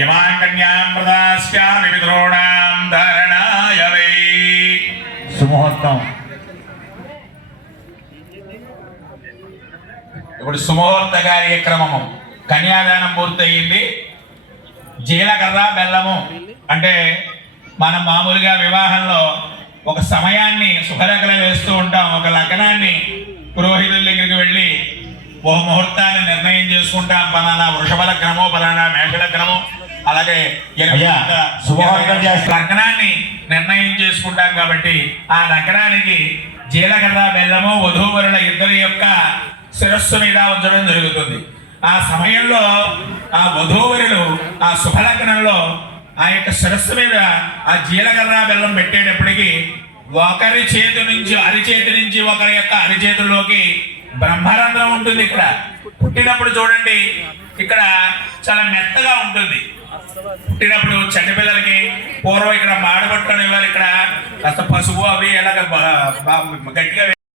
యమాం కన్యాం ప్రదాస్యామి పితॄణాం ధారణాయ why. సుముహూర్తం. ఇప్పుడు సుముహూర్త కార్యక్రమము కన్యాదానం పూర్తయింది. జీలకర్ర బెల్లము అంటే మనం మామూలుగా వివాహంలో ఒక సమయాన్ని శుభలగ్నం వేస్తూ ఉంటాం. ఒక లగ్నాన్ని పురోహితుల దగ్గరికి వెళ్ళి ఒక ముహూర్తాన్ని నిర్ణయం చేసుకుంటాం. పలానా వృషభ లగ్నము, పలానా మేష లగ్నము, అలాగే లగ్నాన్ని నిర్ణయం చేసుకుంటాం. కాబట్టి ఆ లగ్నానికి జీలకర్ర బెల్లము వధూవరుల ఇద్దరి యొక్క శిరస్సు మీద ఉంచడం జరుగుతుంది. ఆ సమయంలో ఆ వధూవరులు ఆ శుభలగ్నంలో ఆ యొక్క శిరస్సు మీద ఆ జీలకర్ర బెల్లం పెట్టేటప్పటికి ఒకరి చేతి నుంచి అరిచేతి నుంచి ఒకరి యొక్క అరిచేతుల్లోకి బ్రహ్మరంధ్రం ఉంటుంది. ఇక్కడ పుట్టినప్పుడు చూడండి, ఇక్కడ చాలా మెత్తగా ఉంటుంది. పుట్టినప్పుడు చంటి పిల్లలకి పూర్వం ఇక్కడ మాడగొట్టుకునే వారు ఇక్కడ కాస్త పసుపు అవి ఎలాగ గట్టిగా